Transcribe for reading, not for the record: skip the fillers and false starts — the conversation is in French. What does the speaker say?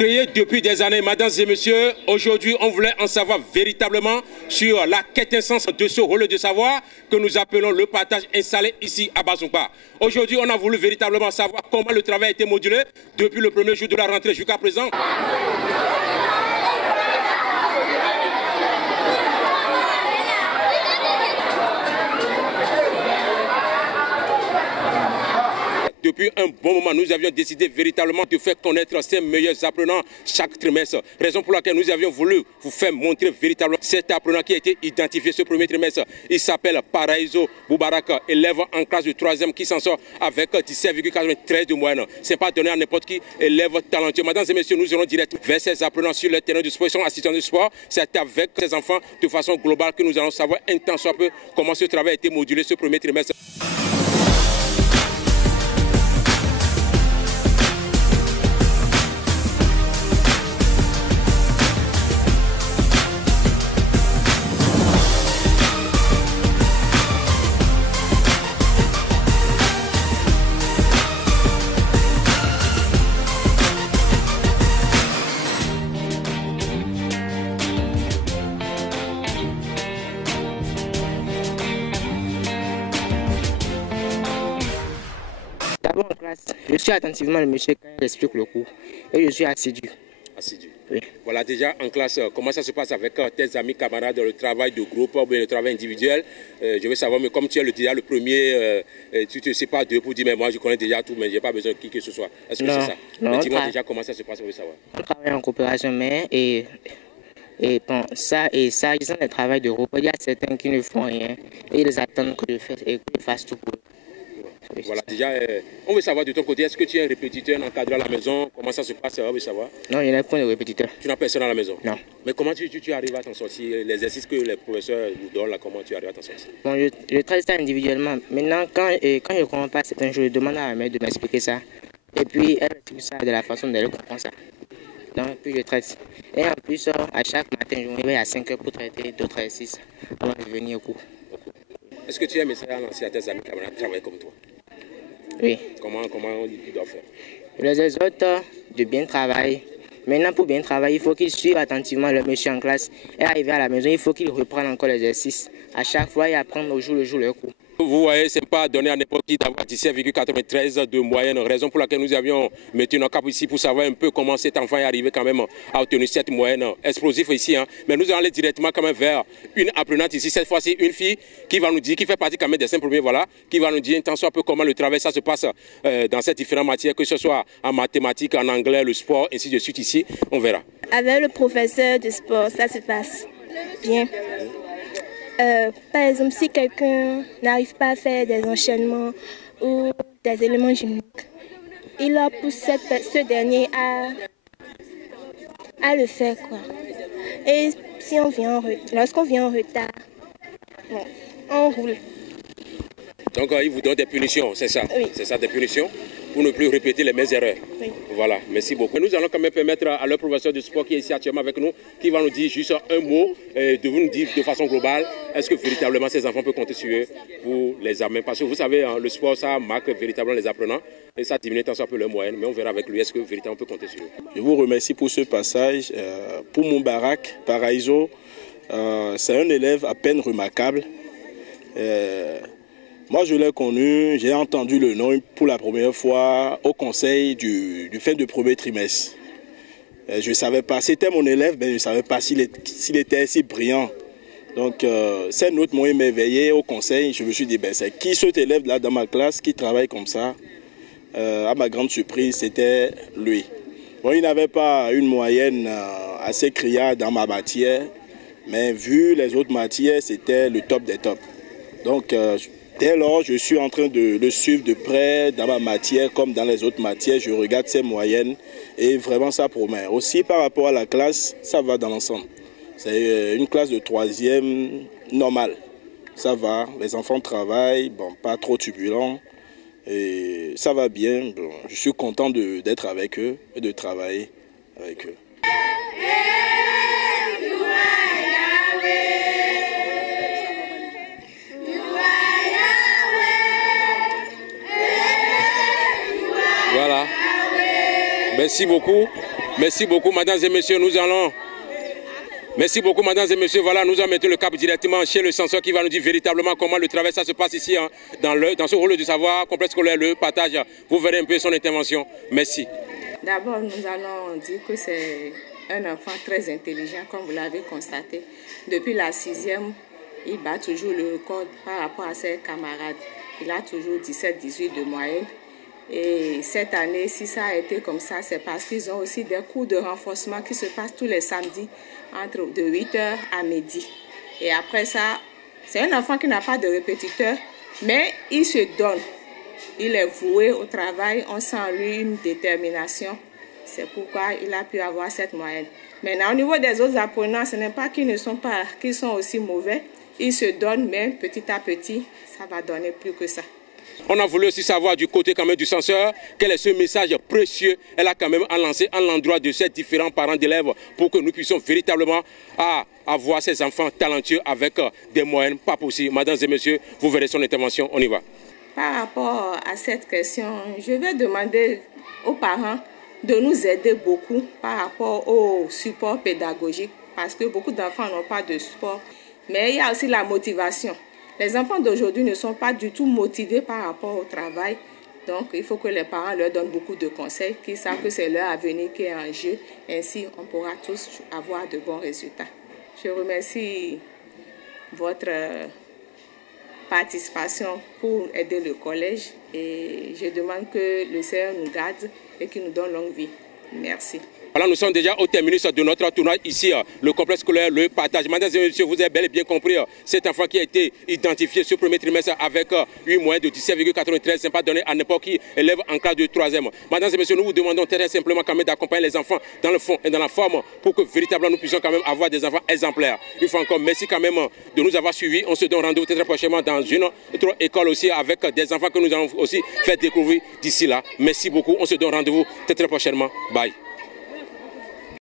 Créé depuis des années, mesdames et messieurs, aujourd'hui on voulait en savoir véritablement sur la quintessence de ce rôle de savoir que nous appelons le partage installé ici à Bazumba. Aujourd'hui on a voulu véritablement savoir comment le travail a été modulé depuis le premier jour de la rentrée jusqu'à présent. Depuis un bon moment, nous avions décidé véritablement de faire connaître ces meilleurs apprenants chaque trimestre. Raison pour laquelle nous avions voulu vous faire montrer véritablement cet apprenant qui a été identifié ce premier trimestre. Il s'appelle Paraizo Boubarak, élève en classe de 3e qui s'en sort avec 17,93 de moyenne. Ce n'est pas donné à n'importe qui, élève talentueux. Mesdames et messieurs, nous allons direct vers ces apprenants sur le terrain de sport. Ils sont assistants de sport. C'est avec ces enfants de façon globale que nous allons savoir un temps soit peu comment ce travail a été modulé ce premier trimestre. D'abord en classe, je suis attentivement le monsieur quand il explique le cours et je suis assidu. Assidu. Oui. Voilà, déjà en classe, comment ça se passe avec tes amis, camarades, le travail de groupe ou bien le travail individuel? Je veux savoir, mais comme tu es déjà le premier, tu ne te sais pas deux pour dire, mais moi je connais déjà tout, mais je n'ai pas besoin de qui que ce soit. Est-ce que c'est ça? Non, dis-moi déjà comment ça se passe, on veut savoir. On travaille en coopération, mais bon, ça, ils ont des travails de groupe. Il y a certains qui ne font rien et ils attendent que je fasse tout pour eux. Voilà, déjà, on veut savoir de ton côté, est-ce que tu es un répétiteur, un encadré à la maison? Comment ça se passe? On veut savoir. Non, il n'y a point de répétiteur. Tu n'as personne à la maison? Non. Mais comment tu arrives à t'en sortir? L'exercice que les professeurs nous donnent, là, comment tu arrives à t'en sortir? Bon, je traite ça individuellement. Maintenant, quand je ne comprends pas certains jours, je demande à ma mère de m'expliquer ça. Et puis, elle explique ça de la façon dont elle comprend ça. Donc, puis je traite. Et en plus, à chaque matin, je me réveille à 5 h pour traiter d'autres exercices avant de venir au cours. Est-ce que tu as un message à lancer à tes amis camarades qui travaillent comme toi? Oui. Comment ils doivent faire? Je les exhorte de bien travailler. Maintenant, pour bien travailler, il faut qu'ils suivent attentivement le monsieur en classe. Et arriver à la maison, il faut qu'ils reprennent encore l'exercice. À chaque fois, et apprendre au jour le jour leur cours. Vous voyez, ce n'est pas donné à n'importe qui d'avoir 17,93 de moyenne, raison pour laquelle nous avions mis nos cap ici pour savoir un peu comment cet enfant est arrivé quand même à obtenir cette moyenne explosive ici. Mais nous allons aller directement quand même vers une apprenante ici, cette fois-ci une fille qui va nous dire, qui fait partie quand même des 5 premiers, voilà, qui va nous dire un temps soit peu comment le travail ça se passe dans ces différentes matières, que ce soit en mathématiques, en anglais, le sport, ainsi de suite ici, on verra. Avec le professeur de sport, ça se passe bien. Par exemple, si quelqu'un n'arrive pas à faire des enchaînements ou des éléments gymniques, il pousse ce dernier à le faire, quoi. Et si lorsqu'on vient en retard, bon, on roule. Donc il vous donne des punitions, c'est ça? Oui. C'est ça, des punitions pour ne plus répéter les mêmes erreurs. Oui. Voilà, merci beaucoup. Nous allons quand même permettre à leur professeur de sport qui est ici actuellement avec nous, qui va nous dire juste un mot, de vous nous dire de façon globale, est-ce que véritablement ces enfants peuvent compter sur eux pour les examens? Parce que vous savez, le sport, ça marque véritablement les apprenants et ça diminue tant soit peu leur moyenne, mais on verra avec lui, est-ce que véritablement on peut compter sur eux? Je vous remercie pour ce passage. Pour Moubarak, Paraizo, c'est un élève à peine remarquable. Moi, je l'ai connu, j'ai entendu le nom pour la première fois au conseil du fin de premier trimestre. Je ne savais pas, c'était mon élève, mais je ne savais pas s'il était si brillant. Donc, cette note m'a éveillé au conseil. Je me suis dit, ben, c'est qui cet élève-là dans ma classe qui travaille comme ça? À ma grande surprise, c'était lui. Bon, il n'avait pas une moyenne assez criarde dans ma matière, mais vu les autres matières, c'était le top des tops. Donc, dès lors, je suis en train de le suivre de près dans ma matière comme dans les autres matières. Je regarde ses moyennes et vraiment ça promet. Aussi par rapport à la classe, ça va dans l'ensemble. C'est une classe de 3e normale. Ça va, les enfants travaillent, bon, pas trop turbulents. Et ça va bien. Bon, je suis content d'être avec eux et de travailler avec eux. Voilà. Merci beaucoup. Merci beaucoup, mesdames et messieurs. Nous allons... Merci beaucoup, mesdames et messieurs. Voilà, nous allons mettre le cap directement chez le censeur qui va nous dire véritablement comment le travail ça se passe ici, hein, dans ce rôle de savoir, complexe scolaire, le partage. Vous verrez un peu son intervention. Merci. D'abord, nous allons dire que c'est un enfant très intelligent, comme vous l'avez constaté. Depuis la 6e, il bat toujours le record par rapport à ses camarades. Il a toujours 17-18 de moyenne. Et cette année, si ça a été comme ça, c'est parce qu'ils ont aussi des cours de renforcement qui se passent tous les samedis, de 8h à midi. Et après ça, c'est un enfant qui n'a pas de répétiteur, mais il se donne. Il est voué au travail, on sent en lui une détermination. C'est pourquoi il a pu avoir cette moyenne. Maintenant, au niveau des autres apprenants, ce n'est pas qu'ils sont aussi mauvais. Ils se donnent, mais petit à petit, ça va donner plus que ça. On a voulu aussi savoir du côté quand même du censeur quel est ce message précieux elle a quand même à lancer à l'endroit de ces différents parents d'élèves pour que nous puissions véritablement avoir ces enfants talentueux avec des moyens pas possibles. Mesdames et messieurs, vous verrez son intervention, on y va. Par rapport à cette question, je vais demander aux parents de nous aider beaucoup par rapport au support pédagogique parce que beaucoup d'enfants n'ont pas de support, mais il y a aussi la motivation. Les enfants d'aujourd'hui ne sont pas du tout motivés par rapport au travail. Donc, il faut que les parents leur donnent beaucoup de conseils, qu'ils savent que c'est leur avenir qui est en jeu. Ainsi, on pourra tous avoir de bons résultats. Je remercie votre participation pour aider le collège et je demande que le Seigneur nous garde et qu'il nous donne longue vie. Merci. Voilà, nous sommes déjà au terminus de notre tournoi ici, le complexe scolaire, le partage. Mesdames et messieurs, vous avez bel et bien compris, cet enfant qui a été identifié ce premier trimestre avec 8 moyens de 17,93, ce n'est pas donné à n'importe qui élève en classe de 3e. Mesdames et messieurs, nous vous demandons très simplement quand même d'accompagner les enfants dans le fond et dans la forme pour que véritablement nous puissions quand même avoir des enfants exemplaires. Une fois encore, merci quand même de nous avoir suivis. On se donne rendez-vous très prochainement dans une autre école aussi avec des enfants que nous allons aussi faire découvrir d'ici là. Merci beaucoup. On se donne rendez-vous très prochainement. Bye.